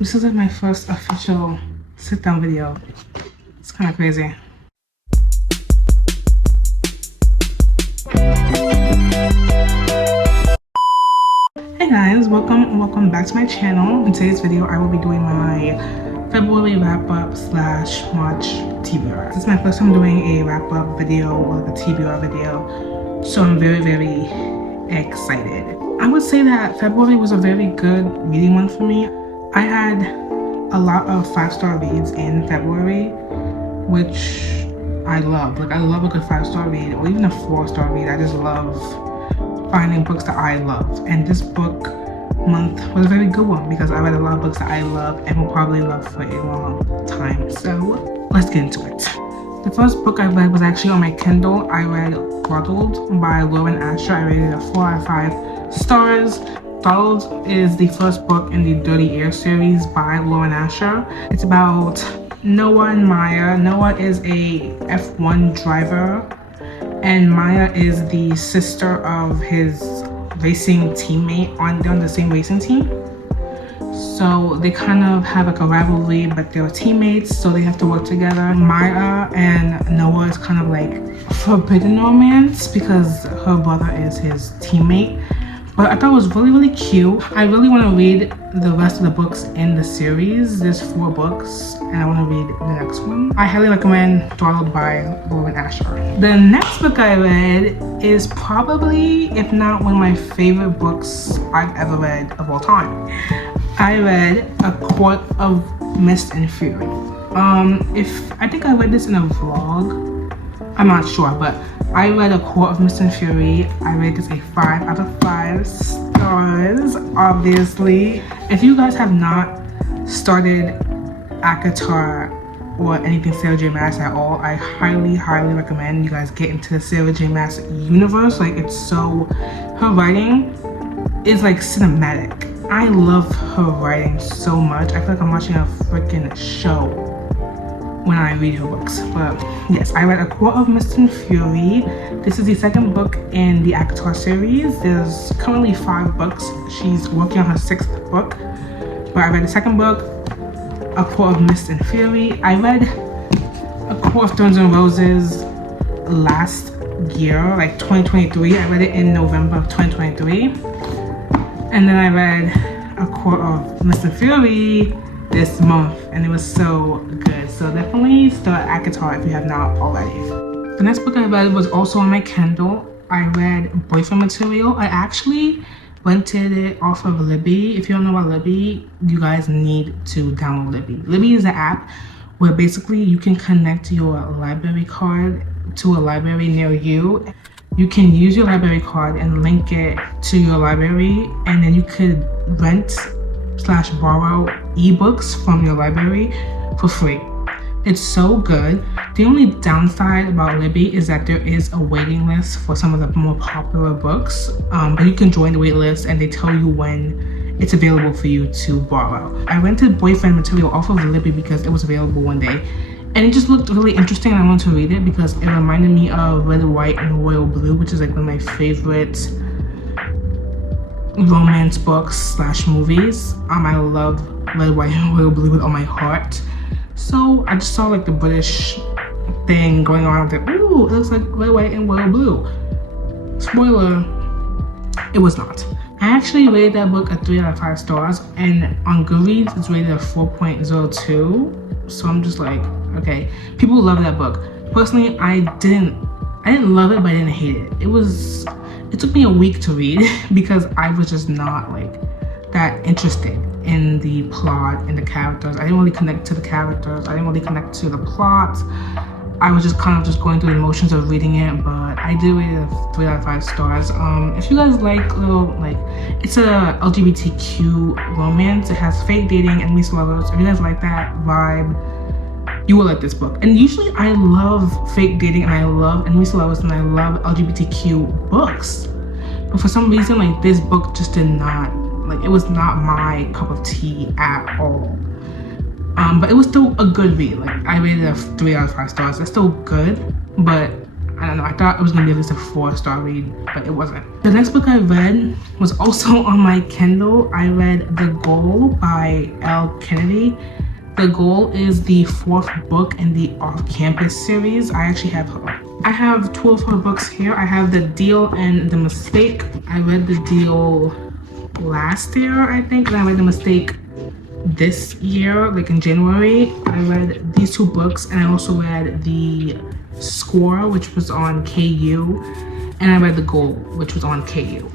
This is like my first official sit-down video. It's kind of crazy. Hey guys, welcome back to my channel. In today's video, I will be doing my February wrap-up slash March TBR. This is my first time doing a wrap-up video or the TBR video, so I'm very excited. I would say that February was a very good reading month for me. I had a lot of 5-star reads in February, which I love. Like, I love a good 5-star read or even a 4-star read. I just love finding books that I love, and this book month was a very good one because I read a lot of books that I love and will probably love for a long time. So let's get into it. The first book I read was actually on my Kindle. I read Throttled by Lauren Asher. I rated it 4 out of 5 stars. Throttled is the first book in the Dirty Air series by Lauren Asher. It's about Noah and Maya. Noah is a F1 driver, and Maya is the sister of his racing teammate. They're on the same racing team. So they kind of have like a rivalry, but they're teammates, so they have to work together. Maya and Noah is kind of like forbidden romance because her brother is his teammate. But I thought it was really cute. I really want to read the rest of the books in the series. There's 4 books and I want to read the next one. I highly recommend Throttled by Lauren Asher. The next book I read is probably, if not one of my favorite books I've ever read of all time. I read A Court of Mist and Fury. I think I read this in a vlog. I'm not sure, but I read A Court of Mist and Fury. I rated this a 5 out of 5 stars, obviously. If you guys have not started ACOTAR or anything Sarah J Maas at all, I highly recommend you guys get into the Sarah J Maas universe. Like, it's so, her writing is like cinematic. I love her writing so much. I feel like I'm watching a freaking show when I read her books. But yes, I read A Court of Mist and Fury. This is the second book in the ACOTAR series. There's currently 5 books. She's working on her 6th book. But I read the second book, A Court of Mist and Fury. I read A Court of Thorns and Roses last year, like 2023. I read it in November of 2023. And then I read A Court of Mist and Fury this month, and it was so good. So definitely start ACOTAR if you have not already. The next book I read was also on my Kindle. I read Boyfriend Material. I actually rented it off of Libby. If you don't know about Libby, you guys need to download Libby. Libby is an app where basically you can connect your library card to a library near you. You can use your library card and link it to your library, and then you could rent / borrow ebooks from your library for free. It's so good. The only downside about Libby is that there is a waiting list for some of the more popular books, but you can join the wait list and they tell you when it's available for you to borrow. I rented Boyfriend Material off of Libby because it was available one day, and it just looked really interesting and I wanted to read it because it reminded me of Red, White, and Royal Blue, which is like one of my favorite romance books / movies. I love Red, White, and Royal Blue with all my heart. So I just saw like the British thing going on. I was like, ooh, it looks like Red, White, and Royal Blue. Spoiler, it was not. I actually rated that book a 3 out of 5 stars, and on Goodreads it's rated a 4.02. So I'm just like, okay, people love that book. Personally, I didn't love it, but I didn't hate it. It took me a week to read because I was just not like that interested in the plot and the characters. I didn't really connect to the characters. I didn't really connect to the plot. I was just kind of just going through the motions of reading it, but I did rate it a 3 out of 5 stars. If you guys like it's a LGBTQ romance. It has fake dating, enemies to lovers. If you guys like that vibe, you will like this book. And usually I love fake dating and I love enemies to lovers and I love LGBTQ books. But for some reason, like, this book just did not, like, it was not my cup of tea at all. But it was still a good read. Like, I rated it a 3 out of 5 stars. It's still good, but I don't know, I thought it was gonna be at least a 4-star read, but it wasn't. The next book I read was also on my Kindle. I read The Goal by L. Kennedy. The Goal is the 4th book in the Off-Campus series. I have 2 of her books here. I have The Deal and The Mistake. I read The Deal last year, I think, and I read The Mistake this year, like in January. I read these 2 books, and I also read The Score, which was on KU, and I read The Goal, which was on KU.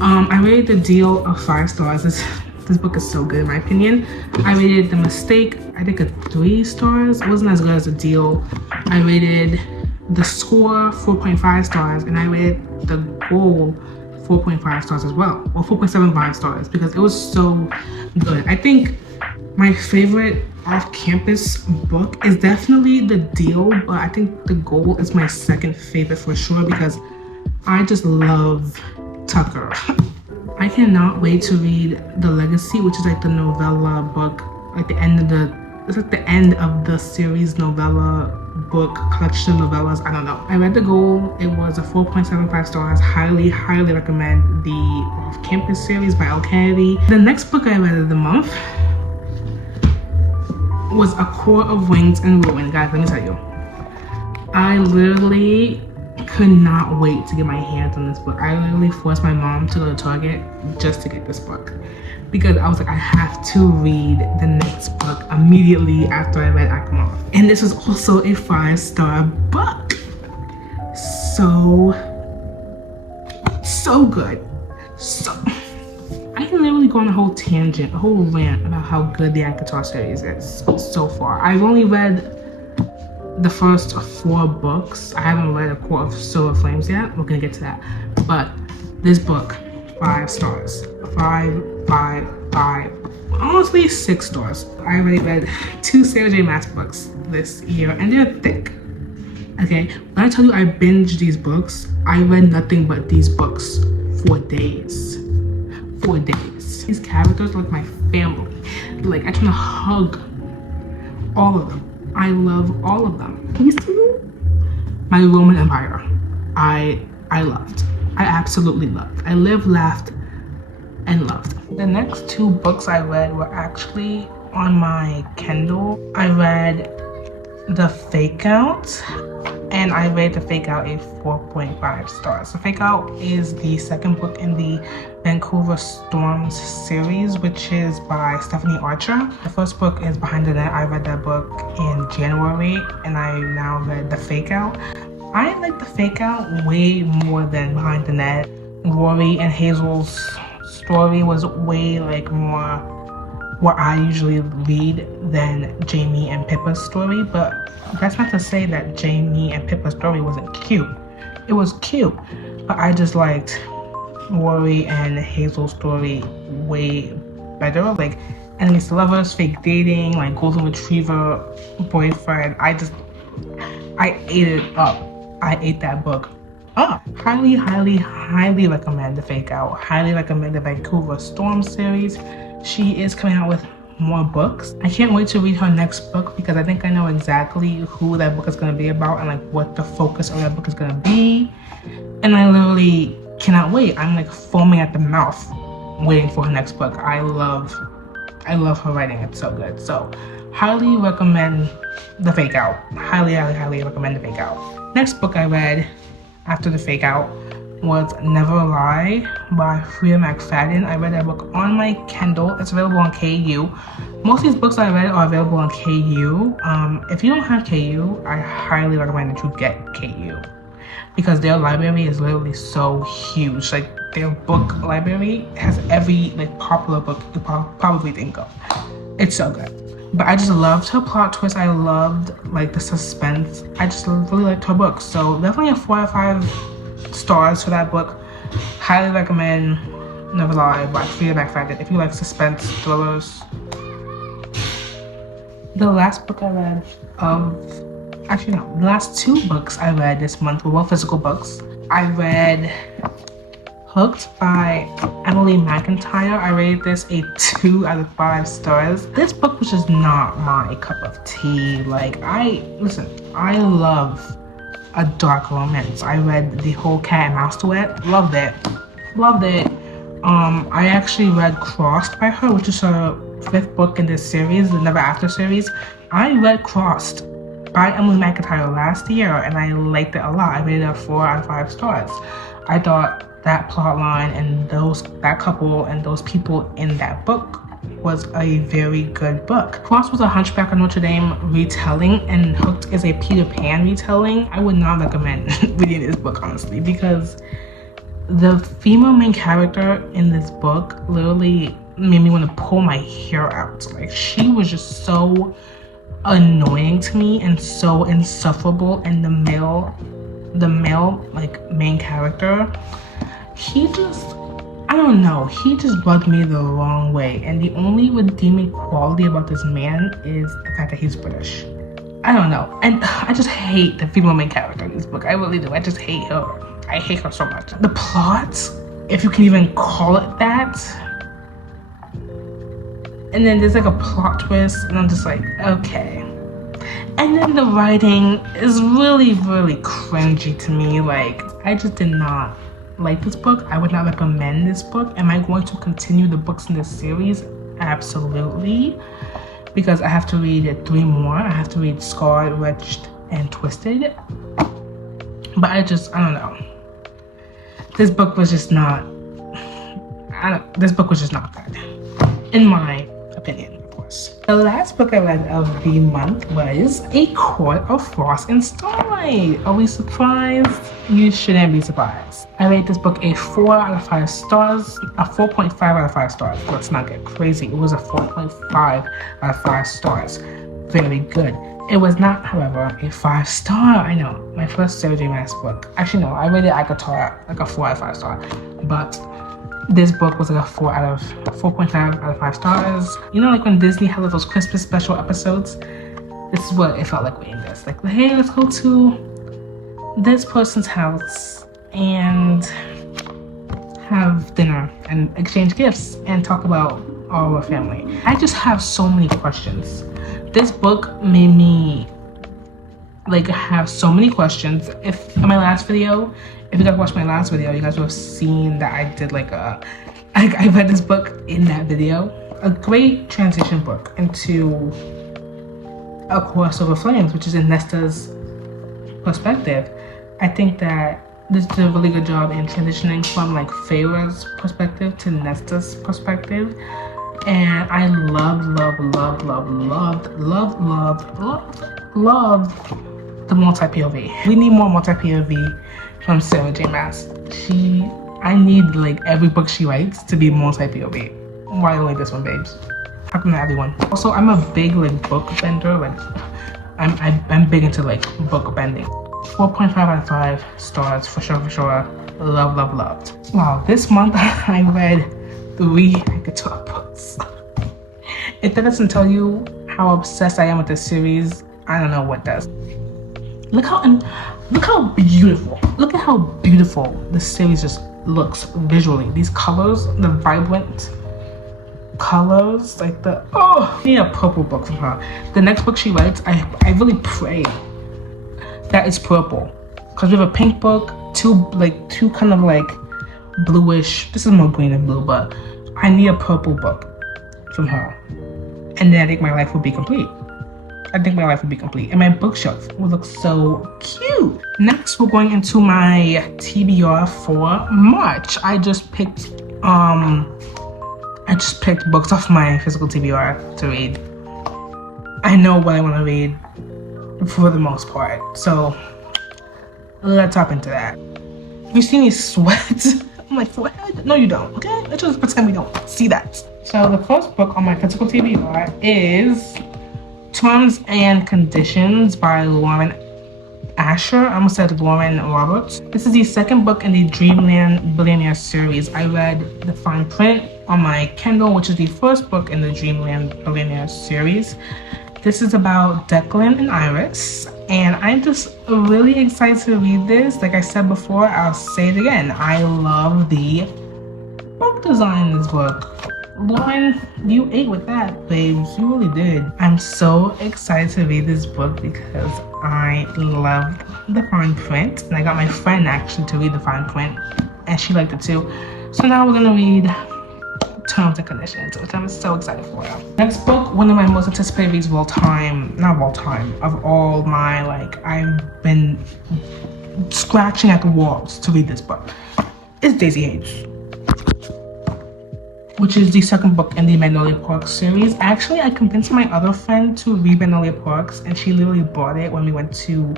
I rated The Deal a 5 stars. This book is so good in my opinion. I rated The Mistake, I think, a 3 stars. It wasn't as good as The Deal. I rated The Score 4.5 stars, and I rated The Goal 4.5 stars as well, or 4.75 stars, because it was so good. I think my favorite off-campus book is definitely The Deal, but I think The Goal is my second favorite for sure, because I just love Tucker. I cannot wait to read The Legacy, which is like the novella book, like it's like the end of the series novella book collection of novellas. I don't know. I read The Goal. It was a 4.75 stars. Highly recommend the Off-Campus series by L. Kennedy. The next book I read of the month was A Court of Wings and Ruin. Guys, let me tell you, I literally could not wait to get my hands on this book. I literally forced my mom to go to Target just to get this book, because I was like, I have to read the next book immediately after I read Akamov. And this was also a 5-star book. So good. I can literally go on a whole tangent, a whole rant about how good the ACOTAR series is so far. I've only read the first 4 books. I haven't read A Court of Silver Flames yet. We're gonna get to that. But this book, 5 stars. 5. Honestly, 6 stars. I already read 2 Sarah J. Maas books this year, and they're thick. Okay, when I tell you I binged these books, I read nothing but these books for days. These characters are like my family. Like, I just want to hug all of them. I love all of them. My Roman Empire, I loved. I absolutely loved. I lived, laughed, and loved. The next 2 books I read were actually on my Kindle. I read The Fake Out, and I rated The Fake Out a 4.5 stars. The Fake Out is the 2nd book in the Vancouver Storms series, which is by Stephanie Archer. The 1st book is Behind the Net. I read that book in January, and I now read The Fake Out. I like The Fake Out way more than Behind the Net. Rory and Hazel's story was way like more what I usually read than Jamie and Pippa's story, but that's not to say that Jamie and Pippa's story wasn't cute. It was cute, but I just liked Rory and Hazel's story way better. Like enemies to lovers, fake dating, like golden retriever boyfriend. I ate it up. I ate that book up. Highly recommend The Fake Out. Highly recommend the Vancouver Storm series. She is coming out with more books. I can't wait to read her next book, because I think I know exactly who that book is going to be about and like what the focus of that book is going to be. And I literally cannot wait. I'm like foaming at the mouth waiting for her next book. I love her writing. It's so good. So highly recommend The Fake Out. Highly recommend The Fake Out. Next book I read after The Fake Out was Never Lie by Freya McFadden. I read that book on my Kindle. It's available on KU. Most of these books I read are available on KU. If you don't have KU, I highly recommend that you get KU, because their library is literally so huge. Like, their book library has every like popular book you could probably think of. It's so good. But I just loved her plot twist. I loved like the suspense. I just really liked her book. So definitely a 4 out of 5 stars for that book. Highly recommend Never Lie by Freya McFadden if you like suspense thrillers. The last book I read the last 2 books I read this month were both physical books. I read Hooked by Emily McIntyre. I rated this a 2 out of 5 stars. This book was just not my cup of tea. Like, I love a dark romance. I read the whole cat and mouse duet. Loved it. Loved it. I actually read Crossed by her, which is her 5th book in this series, the Never After series. I read Crossed by Emily McIntyre last year, and I liked it a lot. I rated it a 4 out of 5 stars. I thought that plot line and that couple and those people in that book was a very good book. Crossed was a Hunchback of Notre Dame retelling, and Hooked is a Peter Pan retelling. I would not recommend reading this book, honestly, because the female main character in this book literally made me want to pull my hair out. Like, she was just so annoying to me and so insufferable, and the male like main character, he just, I don't know, he just rubbed me the wrong way. And the only redeeming quality about this man is the fact that he's British. I don't know, and I just hate the female main character in this book. I really do. I just hate her. I hate her so much. The plot, if you can even call it that, and then there's like a plot twist, and I'm just like, okay. And then the writing is really, really cringy to me. Like, I just did not like this book. I would not recommend this book. Am I going to continue the books in this series? Absolutely. Because I have to read 3 more. I have to read Scarred, Wretched, and Twisted. But I don't know. This book was just not, this book was just not good, in my opinion, of course. The last book I read of the month was A Court of Frost and Starlight. Are we surprised? You shouldn't be surprised. I rate this book a 4 out of 5 stars, a 4.5 out of 5 stars. Let's not get crazy. It was a 4.5 out of 5 stars. Very good. It was not, however, a 5-star. I know, my first Sarah J. Maas book. Actually, no, I rated Akatar like a 4 out of 5 star. But this book was like a 4.5 out of 5 stars. You know, like when Disney had those Christmas special episodes? This is what it felt like reading this. Like, hey, let's go to this person's house and have dinner and exchange gifts and talk about our family. I just have so many questions. This book made me like have so many questions. If in my last video, if you guys watched my last video, you guys would have seen that I did like I read this book in that video. A great transition book into A Course Over Flames, which is in Nesta's perspective. I think that this did a really good job in transitioning from like Feyre's perspective to Nesta's perspective. And I loved the multi-POV. We need more multi-POV from Sarah J. Maas. I need like every book she writes to be multi-POV. Why only this one, babes? How come not everyone? Also, I'm a big like book bender. Like, I'm big into like book bending. 4.5 out of 5 stars for sure. Loved. Wow, this month I read 3 guitar books. If that doesn't tell you how obsessed I am with this series, I don't know what does. Look how beautiful. Look at how beautiful this series just looks visually. These colors, the vibrant colors, like I need a purple book from her. The next book she writes, I really pray that it's purple. Because we have a pink book, two kind of like bluish. This is more green than blue, but I need a purple book from her. And then I think my life will be complete. And my bookshelf will look so cute. Next, we're going into my TBR for March. I just picked books off my physical TBR to read. I know what I want to read for the most part. So let's hop into that. You see me sweat on my forehead? No, you don't, okay? Let's just pretend we don't see that. So the first book on my physical TBR is Terms and Conditions by Lauren Asher. I almost said Lauren Roberts. This is the second book in the Dreamland Billionaire series. I read the fine print on my Kindle, which is the first book in the Dreamland Billionaire series. This is about Declan and Iris, and I'm just really excited to read this. Like I said before, I'll say it again. I love the book design in this book. Lauren, you ate with that, babes. You really did. I'm so excited to read this book because I loved the fine print. And I got my friend actually to read the fine print. And she liked it too. So now we're going to read Terms and Conditions, which I'm so excited for. Next book, one of my most anticipated reads of all time. Not of all time. Of all my, I've been scratching at the walls to read this book. It's Daisy Hates, which is the second book in the Magnolia Parks series. Actually, I convinced my other friend to read Magnolia Parks, and she literally bought it when we went to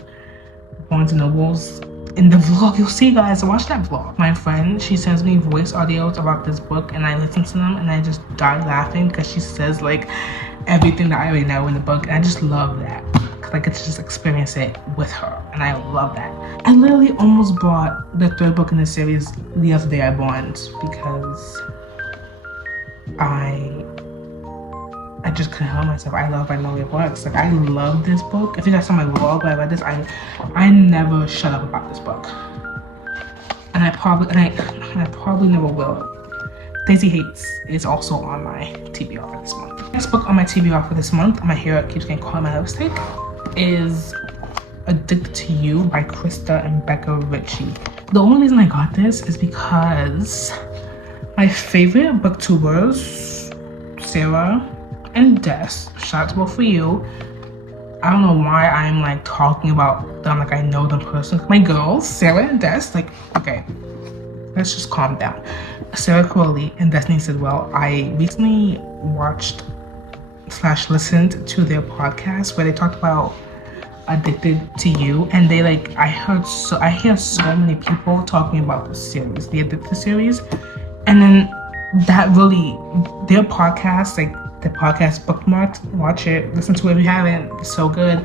Barnes & Noble's. In the vlog, you'll see, guys, watch that vlog. My friend, she sends me voice audios about this book, and I listen to them, and I just die laughing because she says, everything that I already know in the book, and I just love that. Because I get to just experience it with her, and I love that. I literally almost bought the third book in the series the other day at Barnes because I just couldn't help myself. I love Magnolia Parks. I love this book. If you guys saw my vlog where I read this, I never shut up about this book. And I probably never will. Daisy Hates is also on my TBR for this month. Next book on my TBR for this month, my hair keeps getting caught in my lipstick, is Addicted to You by Krista and Becca Ritchie. The only reason I got this is because my favorite booktubers, Sarah and Des, shout out to both for you. I don't know why I'm talking about them like I know them personally. My girls, Sarah and Des, okay, let's just calm down. Sarah Crowley and Destiny Sidwell, I recently watched / listened to their podcast where they talked about Addicted to You, and they I hear so many people talking about the series, the Addicted series, and then that really, their podcast, the podcast bookmarked, watch it, listen to it if you haven't, it's so good.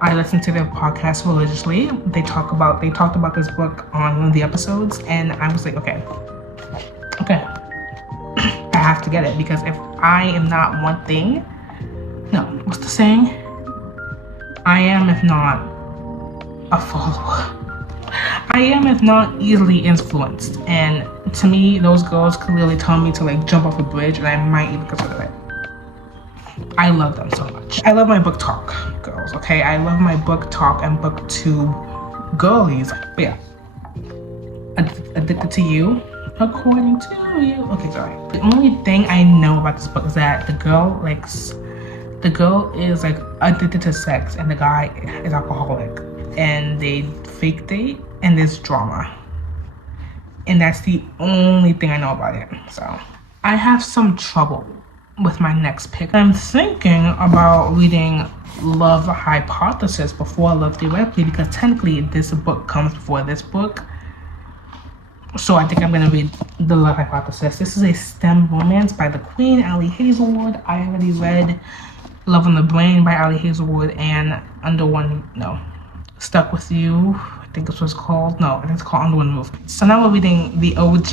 I listen to their podcast religiously. They talked about this book on one of the episodes, and I was like, okay, I have to get it, because if I am not one thing, no, what's the saying? I am, if not a follower. I am, if not easily influenced, and to me, those girls clearly tell me to jump off a bridge, and I might even consider it. I love them so much. I love my book talk girls, okay? I love my book talk and booktube girlies. But yeah, Addicted to You, according to you. Okay, sorry. The only thing I know about this book is that the girl is addicted to sex and the guy is alcoholic, and they fake date and there's drama. And that's the only thing I know about it. So I have some trouble with my next pick. I'm thinking about reading Love Hypothesis before Love Directly, because technically this book comes before this book. So I think I'm gonna read The Love Hypothesis. This is a STEM romance by the Queen, Ali Hazelwood. I already read Love on the Brain by Ali Hazelwood and Stuck With You, I think this was called. No, I think it's called Under One Roof. So now we're reading the OG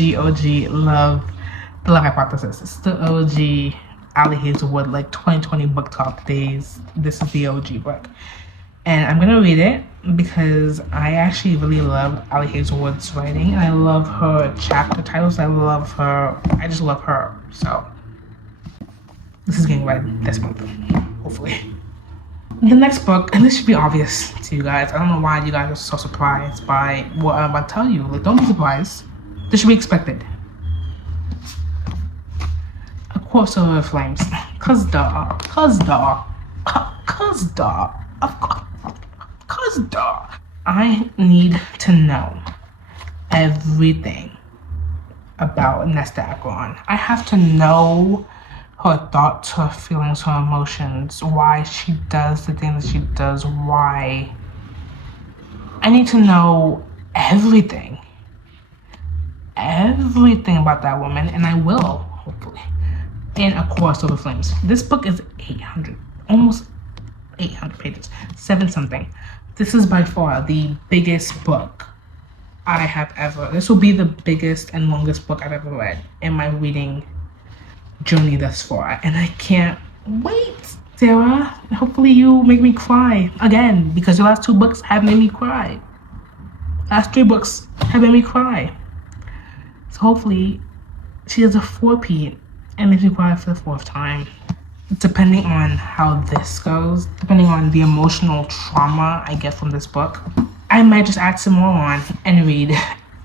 Love, The Love Hypothesis. It's the OG Ali Hazelwood 2020 book talk days. This is the OG book, and I'm gonna read it because I actually really love Ali Hazelwood's writing, and I love her chapter titles. I just love her. So this is getting read this month, hopefully. The next book, and this should be obvious to you guys. I don't know why you guys are so surprised by what I'm about to tell you. Don't be surprised. This should be expected. A Course Over Flames. Cause I need to know everything about Nesta Akron. I have to know her thoughts, her feelings, her emotions, why she does the things that she does, why. I need to know everything about that woman, and I will, hopefully, in A Course Over Flames. This book is almost 800 pages, 7 something. This is by far the biggest book I have ever. This will be the biggest and longest book I've ever read in my reading journey thus far, and I can't wait. Sarah, hopefully you make me cry again, because the last 2 books have made me cry. Last 3 books have made me cry. So hopefully she does a 4P and makes me cry for the fourth time. Depending on how this goes, depending on the emotional trauma I get from this book, I might just add some more on and read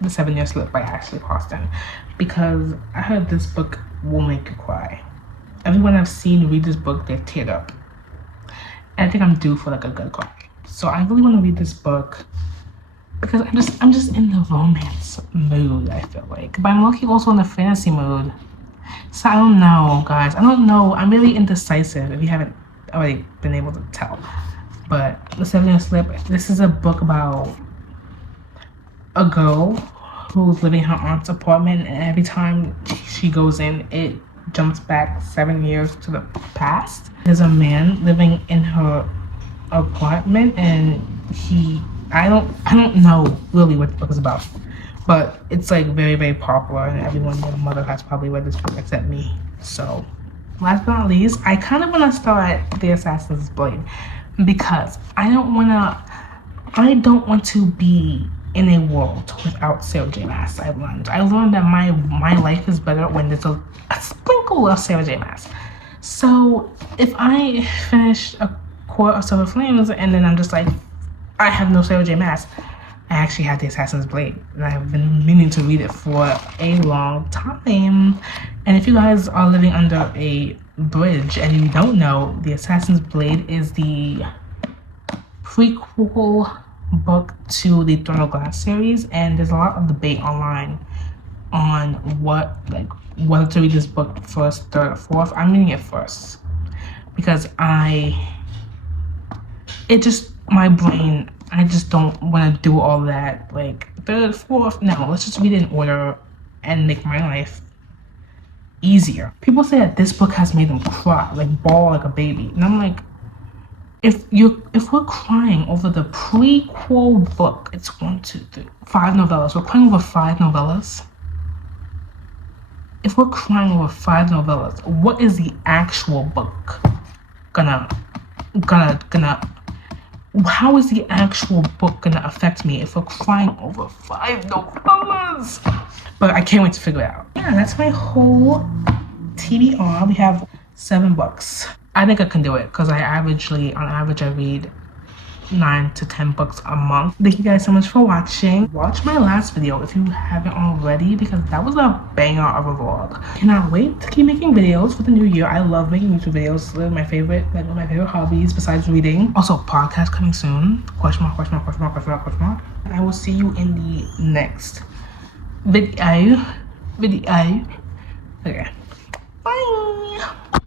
The 7-Year Slip by Ashley Austin, because I heard this book will make you cry. Everyone I've seen read this book, they've teared up. And I think I'm due for like a good cry. So I really want to read this book because I'm just in the romance mood, I feel like. But I'm lucky also in the fantasy mood. So I don't know, guys. I don't know. I'm really indecisive if you haven't already been able to tell. But The 7-Year Slip, this is a book about a girl who's living in her aunt's apartment, and every time she goes in, it jumps back 7 years to the past. There's a man living in her apartment, and I don't know really what the book is about, but it's like very, very popular, and everyone, their mother has probably read this book except me. So last but not least, I kind of want to start The Assassin's Blade because I don't want to be in a world without Sarah J. Maas. I learned that my life is better when there's a sprinkle of Sarah J. Maas. So if I finish a Court of Silver Flames and then I'm just like, I have no Sarah J. Maas, I actually have The Assassin's Blade, and I've been meaning to read it for a long time. And if you guys are living under a bridge and you don't know, The Assassin's Blade is the prequel book to the Throne of Glass series, and there's a lot of debate online on whether to read this book first, third, or fourth. I'm reading it first because my brain, I just don't want to do all that, like, third, fourth. No, let's just read it in order and make my life easier. People say that this book has made them cry, like bawl like a baby. And I'm like, if we're crying over the prequel book, it's 5 novellas. We're crying over 5 novellas. If we're crying over 5 novellas, what is the actual book gonna how is the actual book gonna affect me if we're crying over 5 novellas? But I can't wait to figure it out. Yeah, that's my whole TBR. We have 7 books. I think I can do it because on average I read 9 to 10 books a month. Thank you guys so much for watching. Watch my last video if you haven't already, because that was a banger of a vlog. Cannot wait to keep making videos for the new year. I love making YouTube videos. It's one of my favorite hobbies besides reading. Also, podcast coming soon. Question mark. And I will see you in the next video. Okay. Bye.